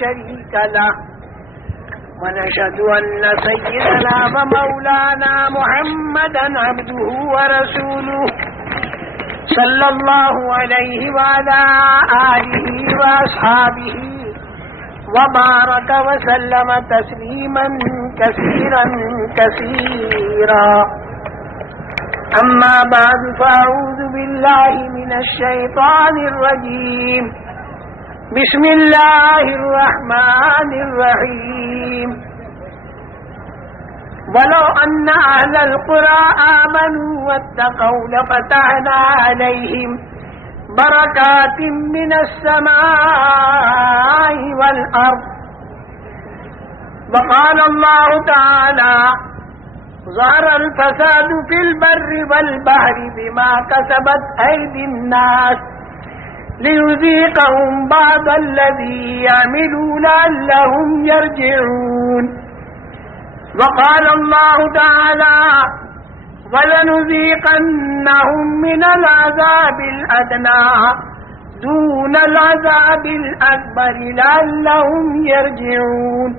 شريك له ونشهد أن سيدنا ومولانا محمدا عبده ورسوله صلى الله عليه وعلى آله وأصحابه وبارك وسلم تسليما كثيرا كثيرا. أما بعد فأعوذ بالله من الشيطان الرجيم. بسم الله الرحمن الرحيم. ولو أن أهل القرى آمنوا واتقوا لفتحنا عليهم بركات من السماء والأرض. وقال الله تعالى ظهر الفساد في البر والبحر بما كسبت أيدي الناس ليذيقهم بعض الذي يعملوا لعلهم يرجعون. وقال الله تعالى وَلَنُذِيقَنَّهُمْ مِنَ الْعَذَابِ الْأَدْنَى دُونَ الْعَذَابِ الْأَكْبَرِ لَعَلَّهُمْ يَرْجِعُونَ.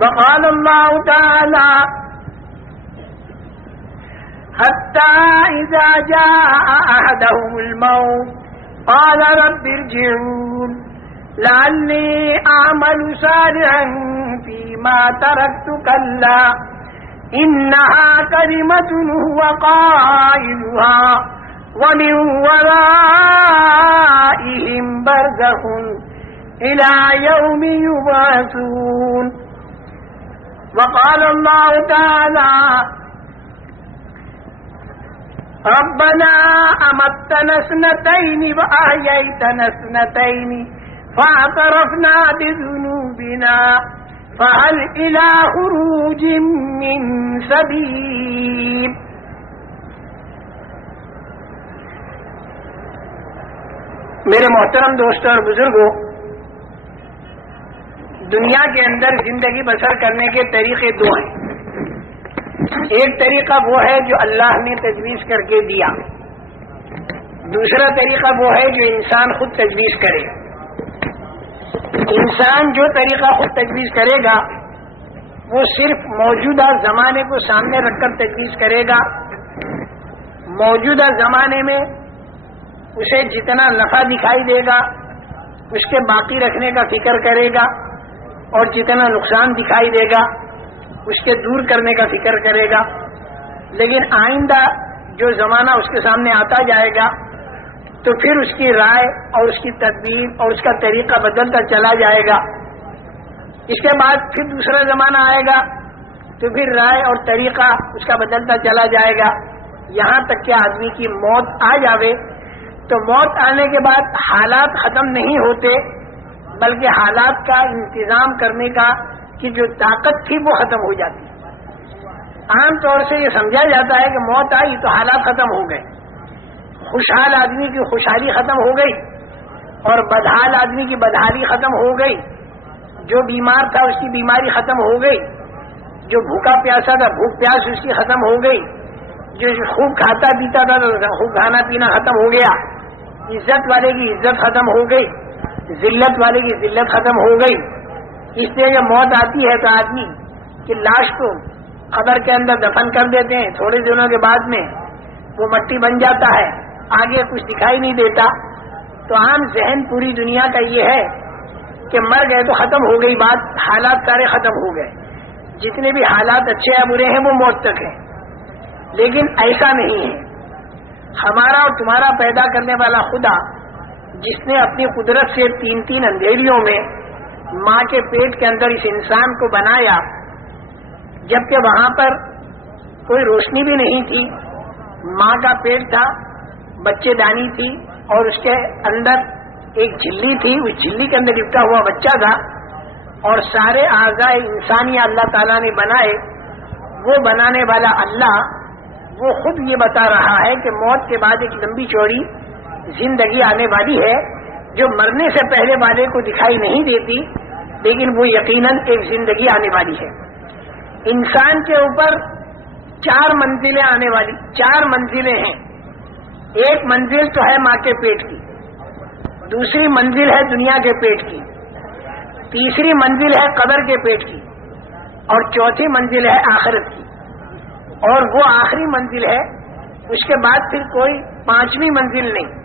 وقال الله تعالى حتى إذا جاء أحدهم الموت قال رب ارجعون لعلي أعمل صالحا فيما تركت كلا إنها كلمة هو قائلها ومن ورائهم برزخ إلى يوم يبعثون. وقال الله تعالى ربنا أمتنا اثنتين وأحييتنا اثنتين فاعترفنا بذنوبنا فهل إلى خروج من سبيل. میرے محترم دوستوں اور بزرگوں، دنیا کے اندر زندگی بسر کرنے کے طریقے دو ہیں. ایک طریقہ وہ ہے جو اللہ نے تجویز کر کے دیا، دوسرا طریقہ وہ ہے جو انسان خود تجویز کرے. انسان جو طریقہ خود تجویز کرے گا وہ صرف موجودہ زمانے کو سامنے رکھ کر تجویز کرے گا. موجودہ زمانے میں اسے جتنا نفع دکھائی دے گا اس کے باقی رکھنے کا فکر کرے گا، اور جتنا نقصان دکھائی دے گا اس کے دور کرنے کا فکر کرے گا. لیکن آئندہ جو زمانہ اس کے سامنے آتا جائے گا تو پھر اس کی رائے اور اس کی تدبیر اور اس کا طریقہ بدلتا چلا جائے گا. اس کے بعد پھر دوسرا زمانہ آئے گا تو پھر رائے اور طریقہ اس کا بدلتا چلا جائے گا، یہاں تک کہ آدمی کی موت آ جاوے. تو موت آنے کے بعد حالات ختم نہیں ہوتے بلکہ حالات کا انتظام کرنے کا کی جو طاقت تھی وہ ختم ہو جاتی. عام طور سے یہ سمجھا جاتا ہے کہ موت آئی تو حالات ختم ہو گئے، خوشحال آدمی کی خوشحالی ختم ہو گئی اور بدحال آدمی کی بدحالی ختم ہو گئی، جو بیمار تھا اس کی بیماری ختم ہو گئی، جو بھوکا پیاسا تھا بھوک پیاس اس کی ختم ہو گئی، جو خوب کھاتا پیتا تھا تو خوب کھانا پینا ختم ہو گیا، عزت والے کی عزت ختم ہو گئی، ذلت والے کی ذلت ختم ہو گئی. اس لیے جب موت آتی ہے تو آدمی کی لاش کو قبر کے اندر دفن کر دیتے ہیں، تھوڑے دنوں کے بعد میں وہ مٹی بن جاتا ہے، آگے کچھ دکھائی نہیں دیتا. تو عام ذہن پوری دنیا کا یہ ہے کہ مر گئے تو ختم ہو گئی بات، حالات سارے ختم ہو گئے. جتنے بھی حالات اچھے یا برے ہیں وہ موت تک ہیں. لیکن ایسا نہیں ہے. ہمارا اور تمہارا پیدا کرنے والا خدا جس نے اپنی قدرت سے تین تین اندھیریوں میں ماں کے پیٹ کے اندر اس انسان کو بنایا، جبکہ وہاں پر کوئی روشنی بھی نہیں تھی، ماں کا پیٹ تھا، بچے دانی تھی اور اس کے اندر ایک جھلی تھی، اس جھلی کے اندر لپٹا ہوا بچہ تھا، اور سارے اعضاء انسانیہ اللہ تعالیٰ نے بنائے. وہ بنانے والا اللہ وہ خود یہ بتا رہا ہے کہ موت کے بعد ایک لمبی چوڑی زندگی آنے والی ہے جو مرنے سے پہلے والے کو دکھائی نہیں دیتی، لیکن وہ یقیناً ایک زندگی آنے والی ہے. انسان کے اوپر 4 منزلیں آنے والی 4 منزلیں ہیں. ایک منزل تو ہے ماں کے پیٹ کی، دوسری منزل ہے دنیا کے پیٹ کی، تیسری منزل ہے قبر کے پیٹ کی، اور چوتھی منزل ہے آخرت کی، اور وہ آخری منزل ہے، اس کے بعد پھر کوئی پانچویں منزل نہیں۔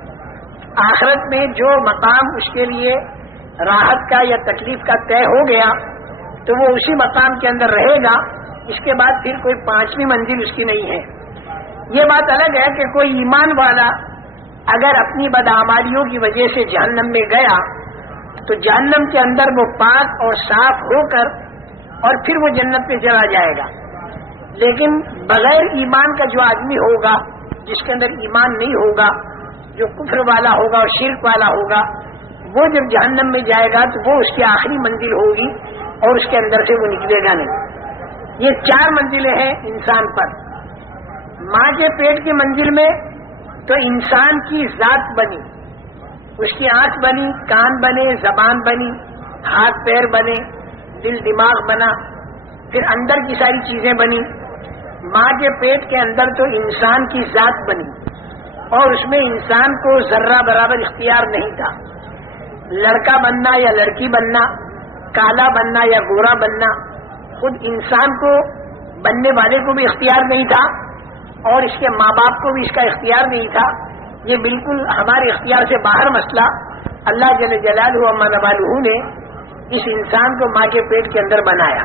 آخرت میں جو مقام اس کے لیے راحت کا یا تکلیف کا طے ہو گیا تو وہ اسی مقام کے اندر رہے گا، اس کے بعد پھر کوئی پانچویں منزل اس کی نہیں ہے۔ یہ بات الگ ہے کہ کوئی ایمان والا اگر اپنی بدعمالیوں کی وجہ سے جہنم میں گیا تو جہنم کے اندر وہ پاک اور صاف ہو کر اور پھر وہ جنت میں چلا جائے گا، لیکن بغیر ایمان کا جو آدمی ہوگا، جس کے اندر ایمان نہیں ہوگا، جو کفر والا ہوگا اور شرک والا ہوگا، وہ جب جہنم میں جائے گا تو وہ اس کی آخری منزل ہوگی اور اس کے اندر سے وہ نکلے گا نہیں۔ یہ 4 منزلیں ہیں انسان پر۔ ماں کے پیٹ کی منزل میں تو انسان کی ذات بنی، اس کی آنکھ بنی، کان بنے، زبان بنی، ہاتھ پیر بنے، دل دماغ بنا، پھر اندر کی ساری چیزیں بنی۔ ماں کے پیٹ کے اندر تو انسان کی ذات بنی اور اس میں انسان کو ذرہ برابر اختیار نہیں تھا، لڑکا بننا یا لڑکی بننا، کالا بننا یا گورا بننا، خود انسان کو بننے والے کو بھی اختیار نہیں تھا اور اس کے ماں باپ کو بھی اس کا اختیار نہیں تھا۔ یہ بالکل ہمارے اختیار سے باہر مسئلہ اللہ جل جلالہ و منوالہ نے اس انسان کو ماں کے پیٹ کے اندر بنایا۔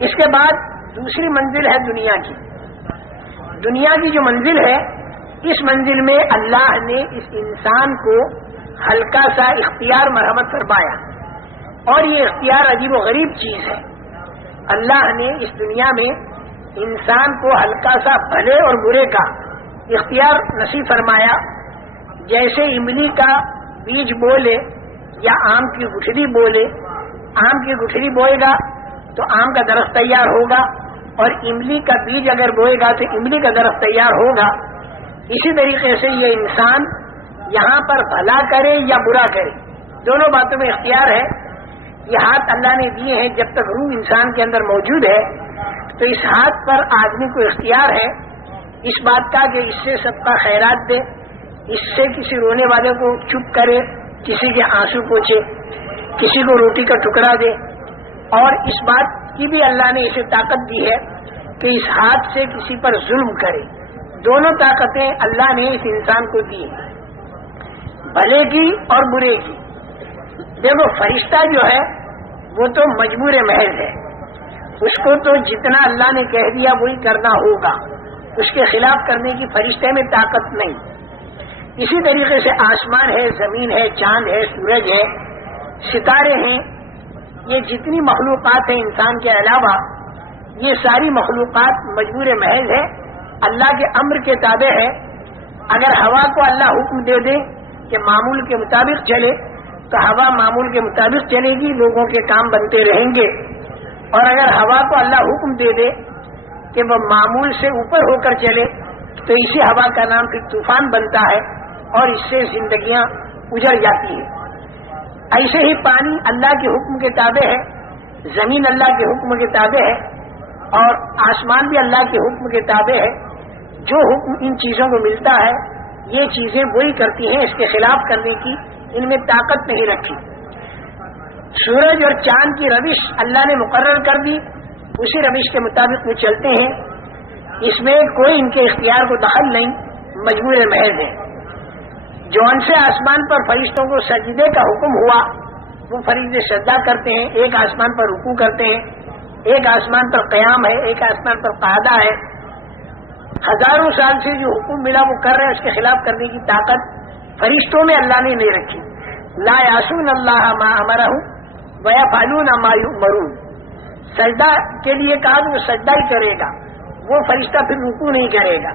اس کے بعد دوسری منزل ہے دنیا کی۔ دنیا کی جو منزل ہے، اس منزل میں اللہ نے اس انسان کو ہلکا سا اختیار مرحمت فرمایا، اور یہ اختیار عجیب و غریب چیز ہے۔ اللہ نے اس دنیا میں انسان کو ہلکا سا بھلے اور برے کا اختیار نصیب فرمایا۔ جیسے املی کا بیج بولے یا آم کی گٹھلی بولے، آم کی گٹھلی بوئے گا تو آم کا درخت تیار ہوگا، اور املی کا بیج اگر بوئے گا تو املی کا درخت تیار ہوگا۔ اسی طریقے سے یہ انسان یہاں پر بھلا کرے یا برا کرے، دونوں باتوں میں اختیار ہے۔ یہ ہاتھ اللہ نے دیے ہیں، جب تک روح انسان کے اندر موجود ہے تو اس ہاتھ پر آدمی کو اختیار ہے اس بات کا کہ اس سے سب کا خیرات دے، اس سے کسی رونے والے کو چپ کرے، کسی کے آنسو پوچھے، کسی کو روٹی کا ٹکڑا دے، اور اس بات کی بھی اللہ نے اسے طاقت دی ہے کہ اس ہاتھ سے کسی پر ظلم کرے۔ دونوں طاقتیں اللہ نے اس انسان کو دی ہیں، بھلے کی اور برے کی۔ دیکھو فرشتہ جو ہے وہ تو مجبور محض ہے، اس کو تو جتنا اللہ نے کہہ دیا وہی کرنا ہوگا، اس کے خلاف کرنے کی فرشتے میں طاقت نہیں۔ اسی طریقے سے آسمان ہے، زمین ہے، چاند ہے، سورج ہے، ستارے ہیں، یہ جتنی مخلوقات ہیں انسان کے علاوہ، یہ ساری مخلوقات مجبور محض ہے، اللہ کے امر کے تابع ہے۔ اگر ہوا کو اللہ حکم دے دے کہ معمول کے مطابق چلے تو ہوا معمول کے مطابق چلے گی، لوگوں کے کام بنتے رہیں گے، اور اگر ہوا کو اللہ حکم دے دے کہ وہ معمول سے اوپر ہو کر چلے تو اسی ہوا کا نام پھر طوفان بنتا ہے، اور اس سے زندگیاں اجڑ جاتی ہیں۔ ایسے ہی پانی اللہ کے حکم کے تابع ہے، زمین اللہ کے حکم کے تابع ہے، اور آسمان بھی اللہ کے حکم کے تابع ہے۔ جو حکم ان چیزوں کو ملتا ہے یہ چیزیں وہی کرتی ہیں، اس کے خلاف کرنے کی ان میں طاقت نہیں رکھی۔ سورج اور چاند کی روش اللہ نے مقرر کر دی، اسی روش کے مطابق وہ چلتے ہیں، اس میں کوئی ان کے اختیار کو دخل نہیں، مجبور محض ہے۔ جون سے آسمان پر فرشتوں کو سجدے کا حکم ہوا وہ فرشتے سجدہ کرتے ہیں، ایک آسمان پر رکوع کرتے ہیں، ایک آسمان پر قیام ہے، ایک آسمان پر قعدہ ہے۔ ہزاروں سال سے جو حکم ملا وہ کر رہے ہیں، اس کے خلاف کرنے کی طاقت فرشتوں میں اللہ نے نہیں رکھی۔ لا یعصون اللہ ما امرہم ویفعلون ما یؤمرون۔ سجدہ کے لیے کہا تو وہ سجدہ ہی کرے گا، وہ فرشتہ پھر رکوع نہیں کرے گا،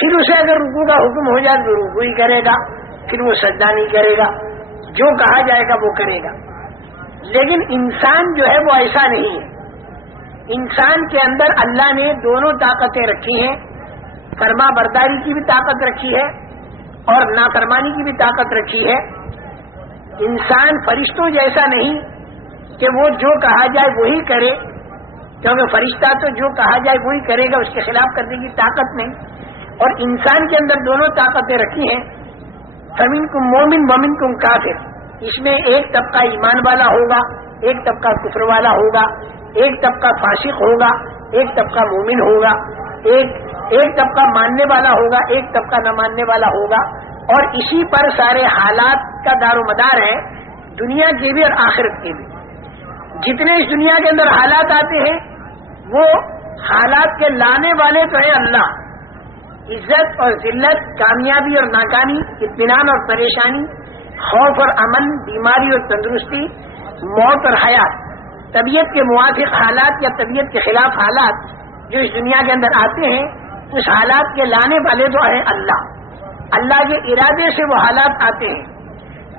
پھر اسے اگر رکوع کا حکم ہو جائے تو رکوع ہی کرے گا، پھر وہ سجدہ نہیں کرے گا، جو کہا جائے گا وہ کرے گا۔ لیکن انسان جو ہے وہ ایسا نہیں ہے۔ انسان کے اندر اللہ نے دونوں طاقتیں رکھی ہیں، فرما برداری کی بھی طاقت رکھی ہے اور نافرمانی کی بھی طاقت رکھی ہے۔ انسان فرشتوں جیسا نہیں کہ وہ جو کہا جائے وہی کرے، کیونکہ فرشتہ تو جو کہا جائے وہی کرے گا، اس کے خلاف کرنے کی طاقت نہیں۔ اور انسان کے اندر دونوں طاقتیں رکھی ہیں، فمنکم مومن ومنکم کافر۔ اس میں ایک طبقہ ایمان والا ہوگا، ایک طبقہ کفر والا ہوگا، ایک طبقہ فاسق ہوگا، ایک طبقہ مومن ہوگا، ایک طبقہ ماننے والا ہوگا، ایک طبقہ نہ ماننے والا ہوگا، اور اسی پر سارے حالات کا دار و مدار ہے، دنیا کے بھی اور آخرت کے بھی۔ جتنے اس دنیا کے اندر حالات آتے ہیں وہ حالات کے لانے والے تو ہیں اللہ، عزت اور ذلت، کامیابی اور ناکامی، اطمینان اور پریشانی، خوف اور امن، بیماری اور تندرستی، موت اور حیات، طبیعت کے موافق حالات یا طبیعت کے خلاف حالات جو اس دنیا کے اندر آتے ہیں، اس حالات کے لانے والے تو ہیں اللہ۔ اللہ کے ارادے سے وہ حالات آتے ہیں،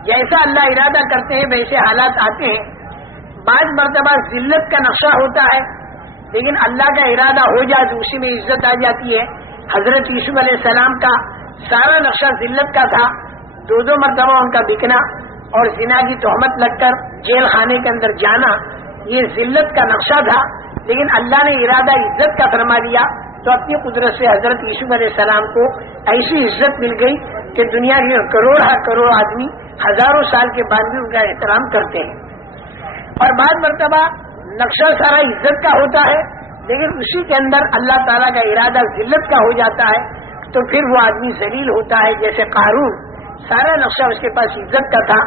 جیسا اللہ ارادہ کرتے ہیں ویسے حالات آتے ہیں۔ بعض مرتبہ ذلت کا نقشہ ہوتا ہے، لیکن اللہ کا ارادہ ہو جائے تو اسی میں عزت آ جاتی ہے۔ حضرت یوسف علیہ السلام کا سارا نقشہ ذلت کا تھا، دو مرتبہ ان کا بکنا اور زنا کی تہمت لگ کر جیل خانے کے اندر جانا، یہ ذلت کا نقشہ تھا، لیکن اللہ نے ارادہ عزت کا فرما دیا تو اپنی قدرت سے حضرت یوسف علیہ السلام کو ایسی عزت مل گئی کہ دنیا کے کروڑ آدمی ہزاروں سال کے بعد بھی ان کا احترام کرتے ہیں۔ اور بعض مرتبہ نقشہ سارا عزت کا ہوتا ہے، لیکن اسی کے اندر اللہ تعالیٰ کا ارادہ ذلت کا ہو جاتا ہے تو پھر وہ آدمی ذلیل ہوتا ہے۔ جیسے قارون، سارا نقشہ اس کے پاس عزت کا تھا،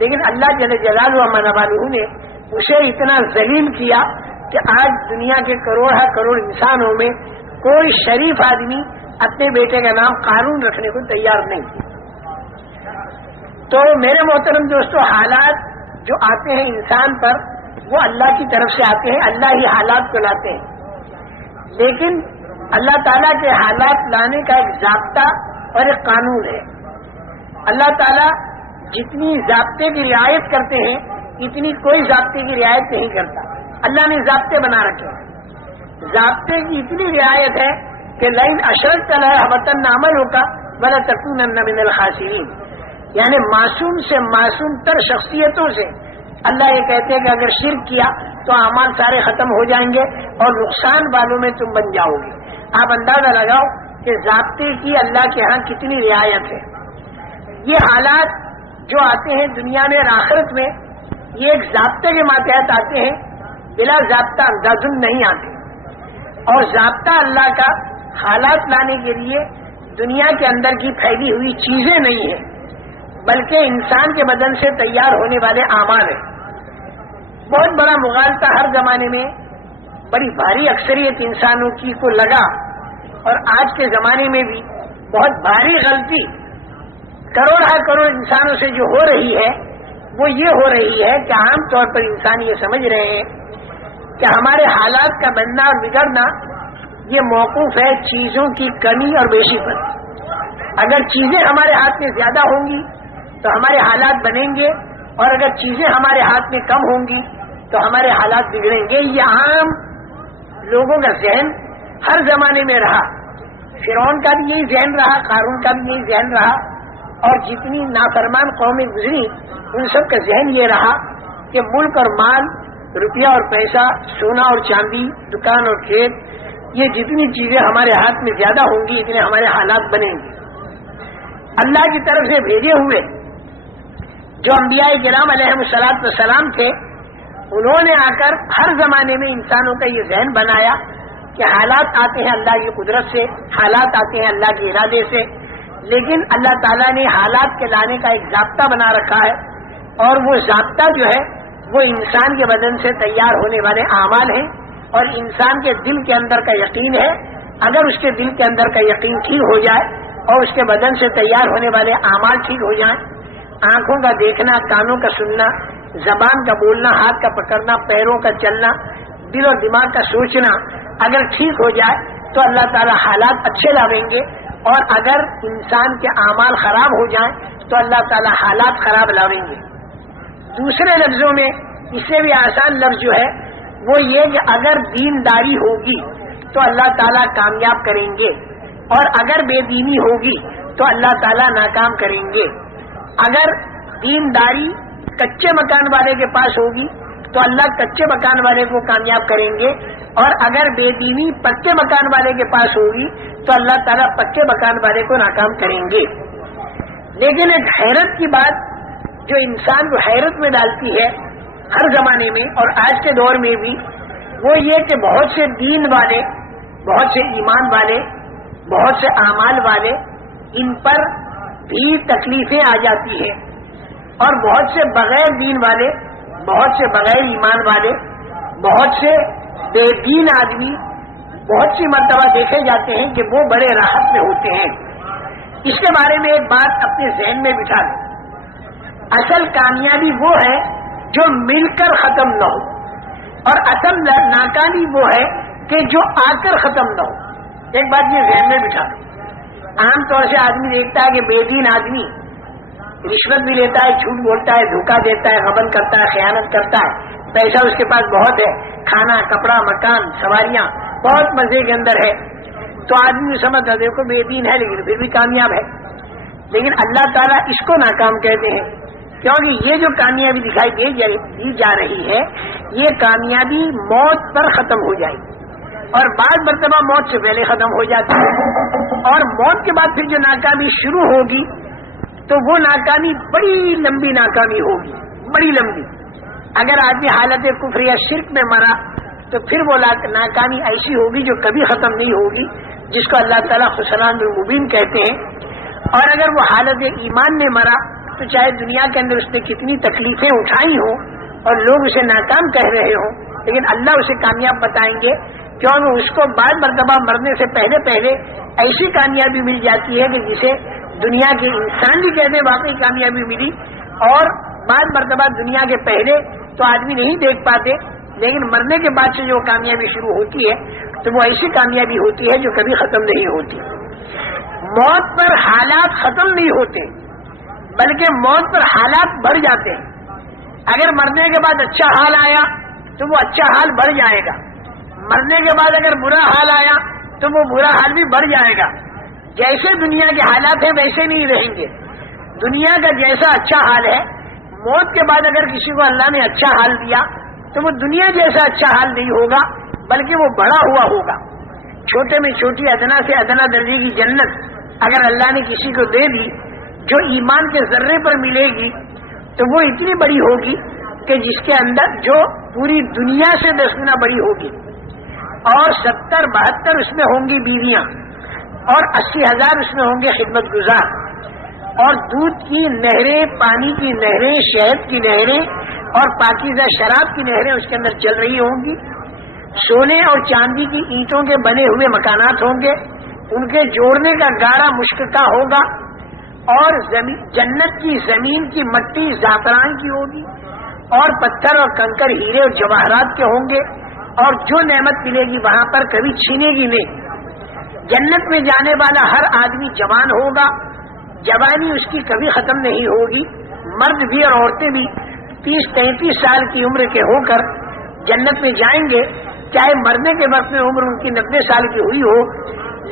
لیکن اللہ جل جلالہ و عز والہ نے اسے اتنا ذلیل کیا کہ آج دنیا کے کروڑ انسانوں میں کوئی شریف آدمی اپنے بیٹے کا نام قارون رکھنے کو تیار نہیں۔ تو میرے محترم دوستو، حالات جو آتے ہیں انسان پر وہ اللہ کی طرف سے آتے ہیں، اللہ ہی حالات کو لاتے ہیں، لیکن اللہ تعالیٰ کے حالات لانے کا ایک ضابطہ اور ایک قانون ہے۔ اللہ تعالیٰ جتنی ضابطے کی رعایت کرتے ہیں اتنی کوئی ضابطے کی رعایت نہیں کرتا۔ اللہ نے ضابطے بنا رکھے ہیں، ضابطے کی اتنی رعایت ہے کہ لئن اشرکت ليحبطن عملك ولتكونن من الخاسرین، یعنی معصوم سے معصوم تر شخصیتوں سے اللہ یہ کہتے ہیں کہ اگر شرک کیا تو اعمال سارے ختم ہو جائیں گے اور نقصان والوں میں تم بن جاؤ گے۔ آپ اندازہ لگاؤ کہ ضابطے کی اللہ کے ہاں کتنی رعایت ہے۔ یہ حالات جو آتے ہیں دنیا میں اور آخرت میں، یہ ایک ضابطے کے ماتحت آتے ہیں، بلا ضابطہ اندازن نہیں آتے۔ اور ضابطہ اللہ کا حالات لانے کے لیے دنیا کے اندر کی پھیلی ہوئی چیزیں نہیں ہیں، بلکہ انسان کے بدن سے تیار ہونے والے اعمال ہیں۔ بہت بڑا مغالطہ ہر زمانے میں بڑی بھاری اکثریت انسانوں کی کو لگا، اور آج کے زمانے میں بھی بہت بھاری غلطی کروڑ انسانوں سے جو ہو رہی ہے وہ یہ ہو رہی ہے کہ عام طور پر انسان یہ سمجھ رہے ہیں کہ ہمارے حالات کا بننا اور بگڑنا یہ موقوف ہے چیزوں کی کمی اور بیشی پر۔ اگر چیزیں ہمارے ہاتھ میں زیادہ ہوں گی تو ہمارے حالات بنیں گے، اور اگر چیزیں ہمارے ہاتھ میں کم ہوں گی تو ہمارے حالات بگڑیں گے۔ یہ عام لوگوں کا ذہن ہر زمانے میں رہا، فرعون کا بھی یہی ذہن رہا، قارون کا بھی یہی ذہن رہا، اور جتنی نافرمان قومیں گزری ان سب کا ذہن یہ رہا کہ ملک اور مال، روپیہ اور پیسہ، سونا اور چاندی، دکان اور کھیت، یہ جتنی چیزیں ہمارے ہاتھ میں زیادہ ہوں گی اتنے ہمارے حالات بنیں گے۔ اللہ کی طرف سے بھیجے ہوئے جو انبیاء کرام علیہم السلام تھے، انہوں نے آ کر ہر زمانے میں انسانوں کا یہ ذہن بنایا کہ حالات آتے ہیں اللہ کی قدرت سے، حالات آتے ہیں اللہ کے ارادے سے، لیکن اللہ تعالیٰ نے حالات کے لانے کا ایک ضابطہ بنا رکھا ہے، اور وہ ضابطہ جو ہے وہ انسان کے بدن سے تیار ہونے والے اعمال ہیں، اور انسان کے دل کے اندر کا یقین ہے۔ اگر اس کے دل کے اندر کا یقین ٹھیک ہو جائے اور اس کے بدن سے تیار ہونے والے اعمال ٹھیک ہو جائیں، آنکھوں کا دیکھنا، کانوں کا سننا، زبان کا بولنا، ہاتھ کا پکڑنا، پیروں کا چلنا، دل اور دماغ کا سوچنا اگر ٹھیک ہو جائے تو اللہ تعالیٰ حالات اچھے لاویں گے، اور اگر انسان کے اعمال خراب ہو جائیں تو اللہ تعالیٰ حالات خراب لاویں گے۔ دوسرے لفظوں میں اس سے بھی آسان لفظ جو ہے وہ یہ کہ اگر دینداری ہوگی تو اللہ تعالیٰ کامیاب کریں گے، اور اگر بے دینی ہوگی تو اللہ تعالیٰ ناکام کریں گے۔ اگر دینداری کچے مکان والے کے پاس ہوگی تو اللہ کچے مکان والے کو کامیاب کریں گے، اور اگر بے دینی پکے مکان والے کے پاس ہوگی تو اللہ تعالیٰ پکے مکان والے کو ناکام کریں گے۔ لیکن ایک حیرت کی بات جو انسان کو حیرت میں ڈالتی ہے ہر زمانے میں اور آج کے دور میں بھی، وہ یہ کہ بہت سے دین والے، بہت سے ایمان والے، بہت سے اعمال والے، ان پر بھی تکلیفیں آ جاتی ہیں، اور بہت سے بغیر دین والے، بہت سے بغیر ایمان والے، بہت سے بے دین آدمی بہت سی مرتبہ دیکھے جاتے ہیں کہ وہ بڑے راحت میں ہوتے ہیں۔ اس کے بارے میں ایک بات اپنے ذہن میں بٹھا لیں، اصل کامیابی وہ ہے جو مل کر ختم نہ ہو، اور اصل ناکامی وہ ہے کہ جو آ کر ختم نہ ہو۔ ایک بات یہ ذہن میں بٹھا لیں، عام طور سے آدمی دیکھتا ہے کہ بے دین آدمی رشوت بھی لیتا ہے، جھوٹ بولتا ہے، دھوکہ دیتا ہے، غبن کرتا ہے، خیانت کرتا ہے، پیسہ اس کے پاس بہت ہے، کھانا کپڑا مکان سواریاں بہت مزے کے اندر ہے، تو آدمی سمجھتا ہے دیکھو بے دین ہے لیکن پھر بھی کامیاب ہے۔ لیکن اللہ تعالیٰ اس کو ناکام کہتے ہیں، کیونکہ یہ جو کامیابی دکھائی دی جا رہی ہے، یہ کامیابی موت پر ختم ہو جائے گی، اور بعض مرتبہ موت سے پہلے ختم ہو جاتی ہے، اور موت کے بعد پھر جو ناکامی شروع ہوگی تو وہ ناکامی بڑی لمبی ناکامی ہوگی، بڑی لمبی۔ اگر آدمی حالت کفر یا شرک میں مرا تو پھر وہ ناکامی ایسی ہوگی جو کبھی ختم نہیں ہوگی، جس کو اللہ تعالیٰ خسران المبین کہتے ہیں۔ اور اگر وہ حالت ایمان میں مرا تو چاہے دنیا کے اندر اس نے کتنی تکلیفیں اٹھائی ہوں اور لوگ اسے ناکام کہہ رہے ہوں، لیکن اللہ اسے کامیاب بتائیں گے، کیونکہ اس کو بعد مرتبہ مرنے سے پہلے پہلے ایسی کامیابی مل جاتی ہے کہ جسے دنیا کے انسان بھی کہتے ہیں واقعی کامیابی ملی، اور بعد مرتبہ دنیا کے پہلے تو آدمی نہیں دیکھ پاتے، لیکن مرنے کے بعد سے جو کامیابی شروع ہوتی ہے تو وہ ایسی کامیابی ہوتی ہے جو کبھی ختم نہیں ہوتی۔ موت پر حالات ختم نہیں ہوتے، بلکہ موت پر حالات بڑھ جاتے ہیں۔ اگر مرنے کے بعد اچھا حال آیا تو وہ اچھا حال بڑھ جائے گا، مرنے کے بعد اگر برا حال آیا تو وہ برا حال بھی بڑھ جائے گا۔ جیسے دنیا کے حالات ہیں ویسے نہیں رہیں گے، دنیا کا جیسا اچھا حال ہے، موت کے بعد اگر کسی کو اللہ نے اچھا حال دیا تو وہ دنیا جیسا اچھا حال نہیں ہوگا، بلکہ وہ بڑا ہوا ہوگا۔ چھوٹے میں چھوٹی ادنا سے ادنا درجے کی جنت اگر اللہ نے کسی کو دے دی جو ایمان کے ذرے پر ملے گی تو وہ اتنی بڑی ہوگی کہ جس کے اندر جو پوری دنیا سے 10 گنا بڑی ہوگی، اور 70-72 اس میں ہوں گی بیویاں، اور 80,000 اس میں ہوں گے خدمت گزار، اور دودھ کی نہریں، پانی کی نہریں، شہد کی نہریں اور پاکیزہ شراب کی نہریں اس کے اندر چل رہی ہوں گی۔ سونے اور چاندی کی اینٹوں کے بنے ہوئے مکانات ہوں گے، ان کے جوڑنے کا گاڑا مشک کا ہوگا، اور جنت کی زمین کی مٹی زعفران کی ہوگی، اور پتھر اور کنکر ہیرے اور جواہرات کے ہوں گے، اور جو نعمت ملے گی وہاں پر کبھی چھینے گی نہیں۔ جنت میں جانے والا ہر آدمی جوان ہوگا، جوانی اس کی کبھی ختم نہیں ہوگی۔ مرد بھی اور عورتیں بھی 30-33 سال کی عمر کے ہو کر جنت میں جائیں گے، چاہے مرنے کے وقت میں عمر ان کی 90 سال کی ہوئی ہو،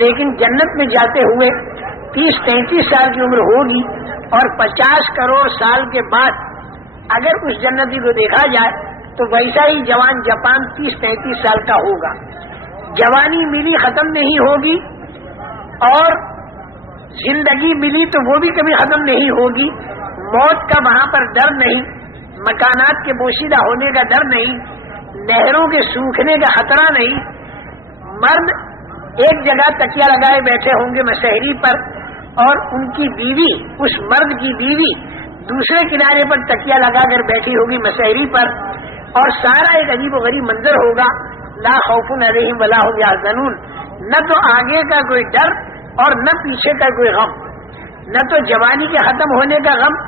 لیکن جنت میں جاتے ہوئے 30-33 سال کی عمر ہوگی، اور 50 کروڑ سال کے بعد اگر اس جنتی کو دیکھا جائے تو ویسا ہی جوان جاپان 30-33 سال کا ہوگا۔ جوانی ملی ختم نہیں ہوگی، اور زندگی ملی تو وہ بھی کبھی ختم نہیں ہوگی۔ موت کا وہاں پر ڈر نہیں، مکانات کے بوشیدہ ہونے کا ڈر نہیں، نہروں کے سوکھنے کا خطرہ نہیں۔ مرد ایک جگہ تکیہ لگائے بیٹھے ہوں گے مسحری پر، اور ان کی بیوی، اس مرد کی بیوی دوسرے کنارے پر تکیہ لگا کر بیٹھی ہوگی مسحری پر، اور سارا ایک عجیب و غریب منظر ہوگا، لا خوف علیہم ولا هم یحزنون، نہ تو آگے کا کوئی ڈر اور نہ پیچھے کا کوئی غم، نہ تو جوانی کے ختم ہونے کا غم،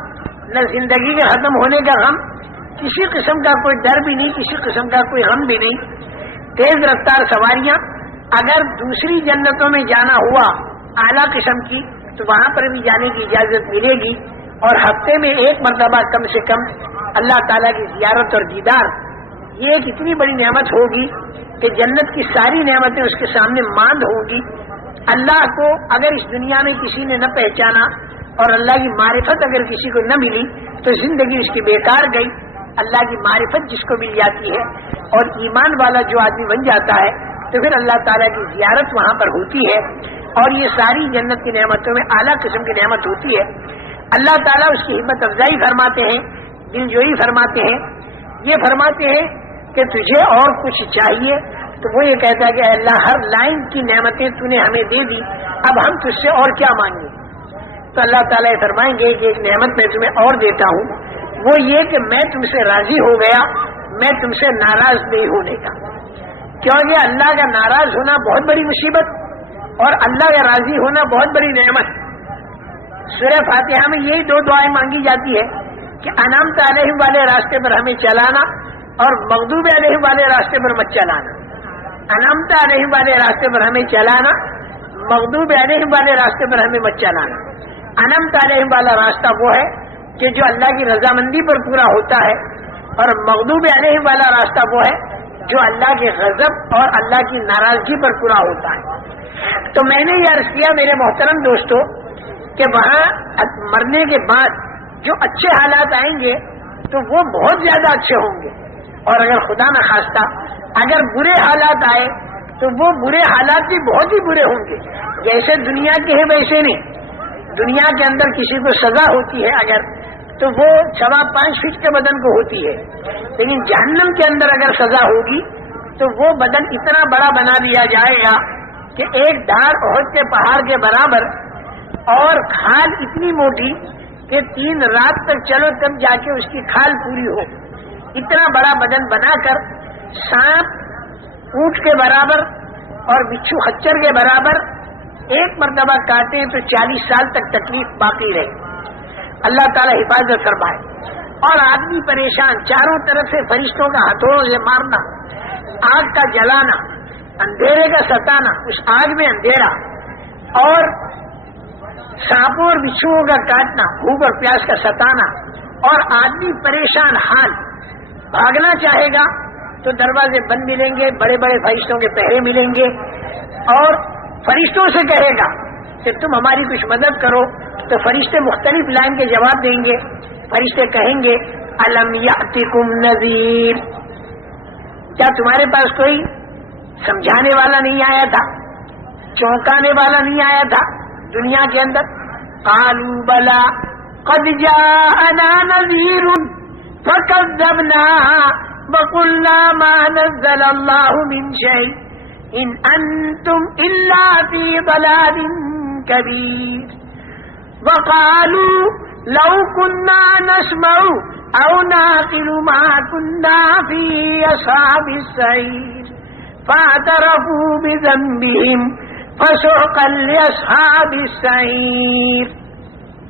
نہ زندگی کے ختم ہونے کا غم، کسی قسم کا کوئی ڈر بھی نہیں، کسی قسم کا کوئی غم بھی نہیں۔ تیز رفتار سواریاں، اگر دوسری جنتوں میں جانا ہوا اعلیٰ قسم کی تو وہاں پر بھی جانے کی اجازت ملے گی، اور ہفتے میں ایک مرتبہ کم سے کم اللہ تعالیٰ کی زیارت اور دیدار، یہ ایک اتنی بڑی نعمت ہوگی کہ جنت کی ساری نعمتیں اس کے سامنے ماند ہوں گی۔ اللہ کو اگر اس دنیا میں کسی نے نہ پہچانا اور اللہ کی معرفت اگر کسی کو نہ ملی تو زندگی اس کی بیکار گئی۔ اللہ کی معرفت جس کو مل جاتی ہے اور ایمان والا جو آدمی بن جاتا ہے تو پھر اللہ تعالیٰ کی زیارت وہاں پر ہوتی ہے، اور یہ ساری جنت کی نعمتوں میں اعلیٰ قسم کی نعمت ہوتی ہے۔ اللہ تعالیٰ اس کی ہمت افزائی فرماتے ہیں، دل جوئی فرماتے ہیں، یہ فرماتے ہیں کہ تجھے اور کچھ چاہیے؟ تو وہ یہ کہتا ہے کہ اے اللہ، ہر لائن کی نعمتیں تو نے ہمیں دے دی، اب ہم تجھ سے اور کیا مانگیں؟ تو اللہ تعالیٰ یہ فرمائیں گے کہ ایک نعمت میں تمہیں اور دیتا ہوں، وہ یہ کہ میں تم سے راضی ہو گیا، میں تم سے ناراض نہیں ہونے کا، کیونکہ اللہ کا ناراض ہونا بہت بڑی مصیبت اور اللہ کا راضی ہونا بہت بڑی نعمت۔ سورہ فاتحہ میں یہی دو دعائیں مانگی جاتی ہے کہ انعمت علیہم والے راستے پر ہمیں چلانا اور مغضوب علیہم والے راستے پر مت چلانا۔ انعمت علیہم والے راستے پر ہمیں چلانا، مغضوب علیہم والے راستے پر ہمیں مت چلانا۔ انعمت علیہم والا راستہ وہ ہے کہ جو اللہ کی رضامندی پر پورا ہوتا ہے، اور مغضوب علیہم والا راستہ وہ ہے جو اللہ کے غضب اور اللہ کی ناراضگی پر پورا ہوتا ہے۔ تو میں نے یہ عرض کیا میرے محترم دوستو کہ وہاں مرنے کے بعد جو اچھے حالات آئیں گے تو وہ بہت زیادہ اچھے ہوں گے، اور اگر خدا نہ خواستہ اگر برے حالات آئے تو وہ برے حالات بھی بہت ہی برے ہوں گے، جیسے دنیا کے ہیں ویسے نہیں۔ دنیا کے اندر کسی کو سزا ہوتی ہے اگر تو وہ 5.25 فٹ کے بدن کو ہوتی ہے، لیکن جہنم کے اندر اگر سزا ہوگی تو وہ بدن اتنا بڑا بنا دیا جائے گا کہ ایک دھار احد کے پہاڑ کے برابر، اور کھال اتنی موٹی کہ 3 رات تک چلو تب جا کے اس کی کھال پوری ہو، اتنا بڑا بدن بنا کر سانپ اونٹ کے برابر اور بچھو خچر کے برابر ایک مرتبہ کاٹے تو 40 سال تک تکلیف باقی رہے۔ اللہ تعالی حفاظت فرمائے۔ اور آدمی پریشان، چاروں طرف سے فرشتوں کا ہتھوڑوں سے مارنا، آگ کا جلانا، اندھیرے کا ستانا، اس آگ میں اندھیرا، اور سانپوں اور بچھوؤں کا کاٹنا، بھوک اور پیاس کا ستانا، اور آدمی پریشان حال، بھاگنا چاہے گا تو دروازے بند ملیں گے، بڑے بڑے فرشتوں کے پہرے ملیں گے، اور فرشتوں سے کہے گا کہ تم ہماری کچھ مدد کرو، تو فرشتے مختلف لائن کے جواب دیں گے۔ فرشتے کہیں گے الم یاتکم نذیر، کیا تمہارے پاس کوئی سمجھانے والا نہیں آیا تھا، چونکانے والا نہیں آیا تھا دنیا کے اندر؟ قالوا بلا قد جاءنا نذیر فکذبنا وقلنا ما نزل اللہ من شیء ان انتم الا فی ضلال کبیر وقالوا لو كنا نسمع او نعقل ما كنا في اصحاب السعير فاعترفوا بذنبهم فسحقا لاصحاب السعير۔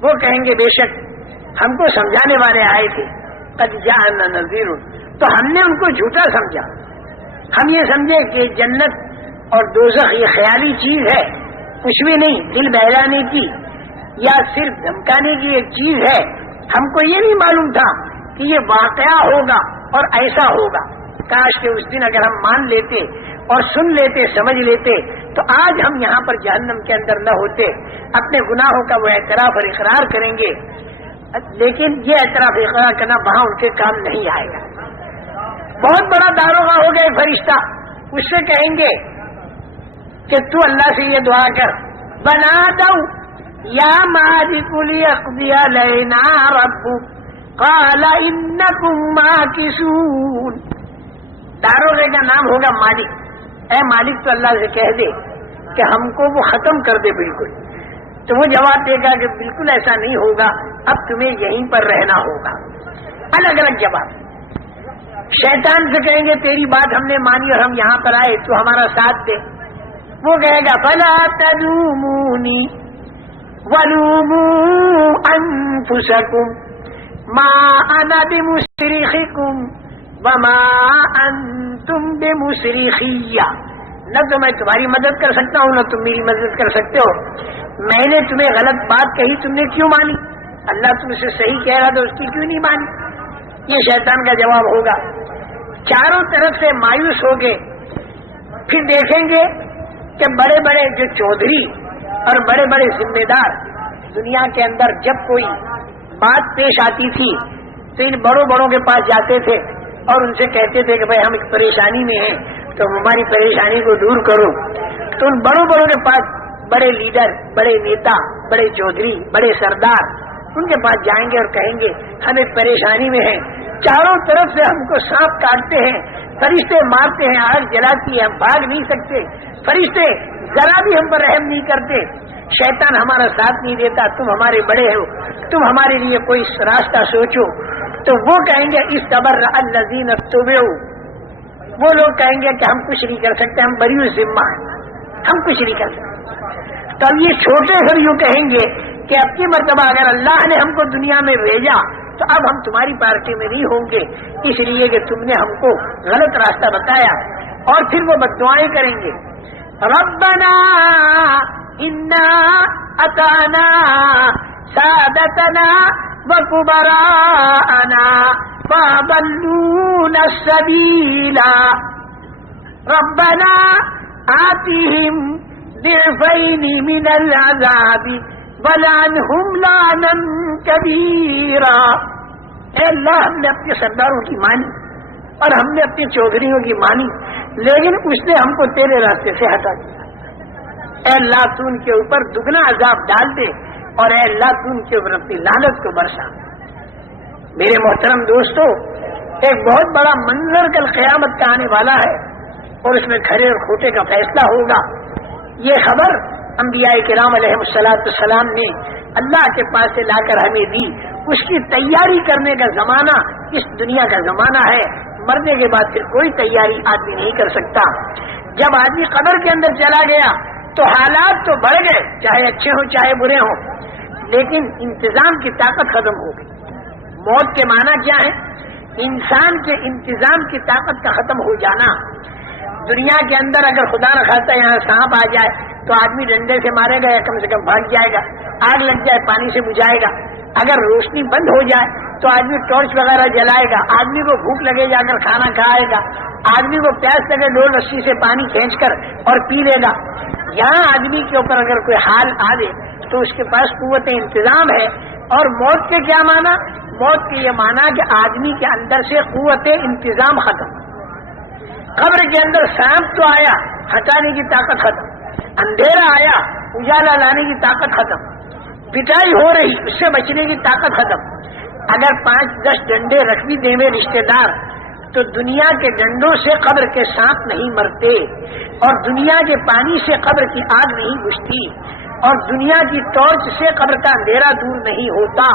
وہ کہیں گے بے شک ہم کو سمجھانے والے آئے تھے، قد جاءنا نذیر، تو ہم نے ان کو جھوٹا سمجھا۔ ہم یہ سمجھے کہ جنت اور دوزخ یہ خیالی چیز ہے، کچھ بھی نہیں، دل بہلانے کی یا صرف دھمکانے کی ایک چیز ہے۔ ہم کو یہ نہیں معلوم تھا کہ یہ واقعہ ہوگا اور ایسا ہوگا۔ کاش کہ اس دن اگر ہم مان لیتے اور سن لیتے، سمجھ لیتے، تو آج ہم یہاں پر جہنم کے اندر نہ ہوتے۔ اپنے گناہوں کا وہ اعتراف اور اقرار کریں گے، لیکن یہ اعتراف اقرار کرنا وہاں ان کے کام نہیں آئے گا۔ بہت بڑا داروغہ ہو گئے فرشتہ، اس سے کہیں گے کہ تو اللہ سے یہ دعا کر، بنا دو یا مالک لیقضی علینا ربک قال انکم ماکثون۔ داروغے کا نام ہوگا مالک۔ اے مالک، تو اللہ سے کہہ دے کہ ہم کو وہ ختم کر دے بالکل۔ تو وہ جواب دے گا کہ بالکل ایسا نہیں ہوگا، اب تمہیں یہیں پر رہنا ہوگا۔ الگ الگ جواب۔ شیطان سے کہیں گے تیری بات ہم نے مانی اور ہم یہاں پر آئے، تو ہمارا ساتھ دے۔ وہ کہے گا فلا تلومونی ولوموا انفسکم ما انا بمصرخکم وما انتم بمصرخی۔ نہ تو میں تمہاری مدد کر سکتا ہوں، نہ تم میری مدد کر سکتے ہو۔ میں نے تمہیں غلط بات کہی، تم نے کیوں مانی؟ اللہ تم سے صحیح کہہ رہا تو اس کی کیوں نہیں مانی؟ یہ شیطان کا جواب ہوگا۔ چاروں طرف سے مایوس ہو گئے، پھر دیکھیں گے کہ بڑے بڑے جو چودھری اور بڑے بڑے ذمہ دار دنیا کے اندر جب کوئی بات پیش آتی تھی تو ان بڑوں بڑوں کے پاس جاتے تھے اور ان سے کہتے تھے کہ بھائی ہم ایک پریشانی میں ہیں تو ہماری پریشانی کو دور کرو۔ تو ان بڑوں بڑوں کے پاس بڑے لیڈر، بڑے نیتا، بڑے چودھری، بڑے سردار ان کے پاس جائیں گے اور کہیں گے ہم ایک پریشانی میں ہیں، چاروں طرف سے ہم کو سانپ کاٹتے ہیں، فرشتے مارتے ہیں، آگ جلاتی ہے، ہم بھاگ نہیں سکتے، فرشتے ذرا بھی ہم پر رحم نہیں کرتے، شیطان ہمارا ساتھ نہیں دیتا، تم ہمارے بڑے ہو، تم ہمارے لیے کوئی راستہ سوچو۔ تو وہ کہیں گے استبر الذین اتبعوا، وہ لوگ کہیں گے کہ ہم کچھ نہیں کر سکتے، ہم بری ذمہ ہیں، ہم کچھ نہیں کر سکتے۔ تو اب یہ چھوٹے پھر یوں کہیں گے کہ اب کی مرتبہ اگر اللہ نے ہم کو دنیا میں بھیجا تو اب ہم تمہاری پارٹی میں نہیں ہوں گے، اس لیے کہ تم نے ہم کو غلط راستہ بتایا، اور پھر وہ بددعائیں کریں گے، ربنا انا اطعنا سادتنا وکبراءنا فاضلونا السبیل ربنا آتهم ضعفین من العذاب ولعنهم لعنا کبیرا۔ اے اللہ، ہم نے اپنے سرداروں کی مانی اور ہم نے اپنی چودھریوں کی مانی، لیکن اس نے ہم کو تیرے راستے سے ہٹا دیا۔ اے اللہ، تو ان کے اوپر دگنا عذاب ڈال دے، اور اے اللہ، تو ان کے اوپر اپنی لعنت کو برسا۔ میرے محترم دوستو، ایک بہت بڑا منظر کل قیامت کا آنے والا ہے، اور اس میں کھرے اور کھوٹے کا فیصلہ ہوگا۔ یہ خبر انبیاء کرام علیہ السلام نے اللہ کے پاس سے لا کر ہمیں دی۔ اس کی تیاری کرنے کا زمانہ اس دنیا کا زمانہ ہے، مرنے کے بعد پھر کوئی تیاری آدمی نہیں کر سکتا۔ جب آدمی قبر کے اندر چلا گیا تو حالات تو بڑھ گئے، چاہے اچھے ہوں چاہے برے ہوں، لیکن انتظام کی طاقت ختم ہو گئی۔ موت کے معنی کیا ہے؟ انسان کے انتظام کی طاقت کا ختم ہو جانا۔ دنیا کے اندر اگر خدا نہ خواستہ یہاں سانپ آ جائے تو آدمی ڈنڈے سے مارے گا یا کم سے کم بھاگ جائے گا، آگ لگ جائے پانی سے بجھائے گا، اگر روشنی بند ہو جائے تو آدمی ٹارچ وغیرہ جلائے گا، آدمی کو بھوک لگے جا کر کھانا کھائے گا، آدمی کو پیاس لگے ڈول رسی سے پانی کھینچ کر اور پی لے گا۔ یہاں آدمی کے اوپر اگر کوئی حال آ دے تو اس کے پاس قوت انتظام ہے۔ اور موت کے کیا معنی؟ موت کے یہ معنی کہ آدمی کے اندر سے قوت انتظام ختم۔ قبر کے اندر سانپ تو آیا، ہٹانے کی طاقت ختم، اندھیرا آیا، اجالا لانے کی طاقت ختم، پٹائی ہو رہی، اس سے بچنے کی طاقت ختم۔ اگر 5-10 ڈنڈے رکھ بھی دیں رشتے دار تو دنیا کے ڈنڈوں سے قبر کے سانپ نہیں مرتے، اور دنیا کے پانی سے قبر کی آگ نہیں بجھتی، اور دنیا کی ٹارچ سے قبر کا اندھیرا دور نہیں ہوتا،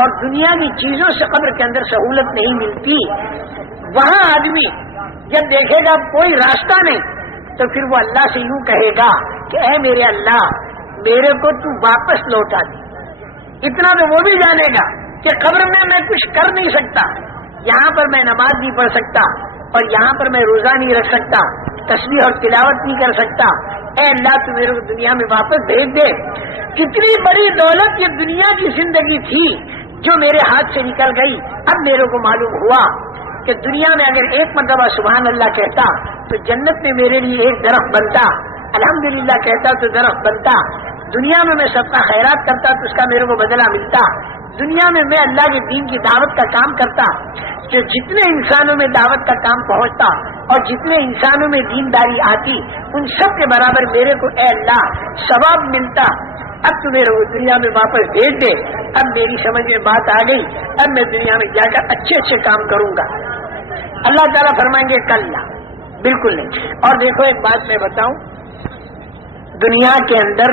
اور دنیا کی چیزوں سے قبر کے اندر سہولت نہیں ملتی۔ وہاں آدمی جب دیکھے گا کوئی راستہ نہیں تو پھر وہ اللہ سے یوں کہے گا کہ اے میرے اللہ، میرے کو تو واپس لوٹا دے۔ اتنا تو وہ بھی جانے گا کہ قبر میں میں کچھ کر نہیں سکتا، یہاں پر میں نماز نہیں پڑھ سکتا، اور یہاں پر میں روزہ نہیں رکھ سکتا، تسبیح اور تلاوت نہیں کر سکتا، اے اللہ تو میرے کو دنیا میں واپس بھیج دے۔ کتنی بڑی دولت یہ دنیا کی زندگی تھی جو میرے ہاتھ سے نکل گئی۔ اب میرے کو معلوم ہوا کہ دنیا میں اگر ایک مرتبہ سبحان اللہ کہتا تو جنت میں میرے لیے ایک درخت بنتا، الحمدللہ کہتا تو درخت بنتا، دنیا میں صدقہ خیرات کرتا تو اس کا میرے کو بدلہ ملتا، دنیا میں میں اللہ کے دین کی دعوت کا کام کرتا، جو جتنے انسانوں میں دعوت کا کام پہنچتا اور جتنے انسانوں میں دینداری آتی ان سب کے برابر میرے کو اے اللہ ثواب ملتا۔ اب تو میرے کو دنیا میں واپس بھیج دے۔ اب میری سمجھ میں بات آ گئی، اب میں دنیا میں جا کر اچھے کام کروں گا۔ اللہ تعالیٰ فرمائیں گے کلا، بالکل نہیں۔ اور دیکھو ایک بات میں بتاؤں، دنیا کے اندر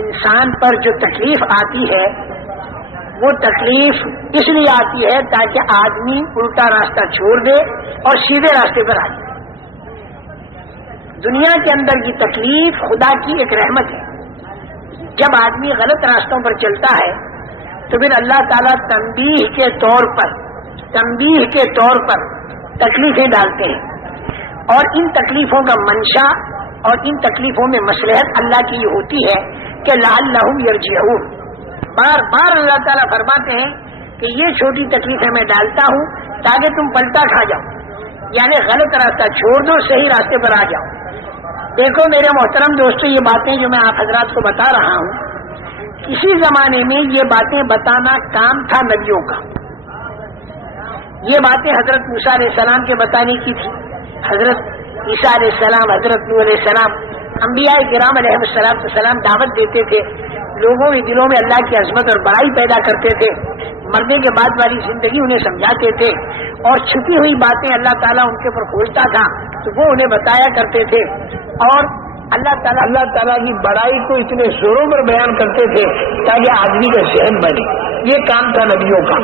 انسان پر جو تکلیف آتی ہے وہ تکلیف اس لیے آتی ہے تاکہ آدمی الٹا راستہ چھوڑ دے اور سیدھے راستے پر آ جائے۔ دنیا کے اندر کی تکلیف خدا کی ایک رحمت ہے۔ جب آدمی غلط راستوں پر چلتا ہے تو پھر اللہ تعالیٰ تنبیہ کے طور پر تکلیفیں ڈالتے ہیں، اور ان تکلیفوں کا منشا اور ان تکلیفوں میں مصلحت اللہ کی یہ ہوتی ہے کہ لعلہم یرجعون۔ بار بار اللہ تعالیٰ فرماتے ہیں کہ یہ چھوٹی تکلیفیں میں ڈالتا ہوں تاکہ تم پلٹا کھا جاؤ، یعنی غلط راستہ چھوڑ دو، صحیح راستے پر آ جاؤ۔ دیکھو میرے محترم دوستو، یہ باتیں جو میں آپ حضرات کو بتا رہا ہوں، کسی زمانے میں یہ باتیں بتانا کام تھا نبیوں کا۔ یہ باتیں حضرت موسیٰ علیہ السلام کے بتانے کی تھی، حضرت عیسیٰ علیہ السلام، حضرت نوح علیہ السلام، انبیاء کرام علیہ السلام دعوت دیتے تھے، لوگوں کے دلوں میں اللہ کی عظمت اور بڑائی پیدا کرتے تھے، مرنے کے بعد والی زندگی انہیں سمجھاتے تھے، اور چھپی ہوئی باتیں اللہ تعالیٰ ان کے اوپر کھولتا تھا تو وہ انہیں بتایا کرتے تھے، اور اللہ تعالیٰ کی بڑائی کو اتنے زوروں پر بیان کرتے تھے تاکہ آدمی کا ذہن بنے. یہ کام تھا نبیوں کا.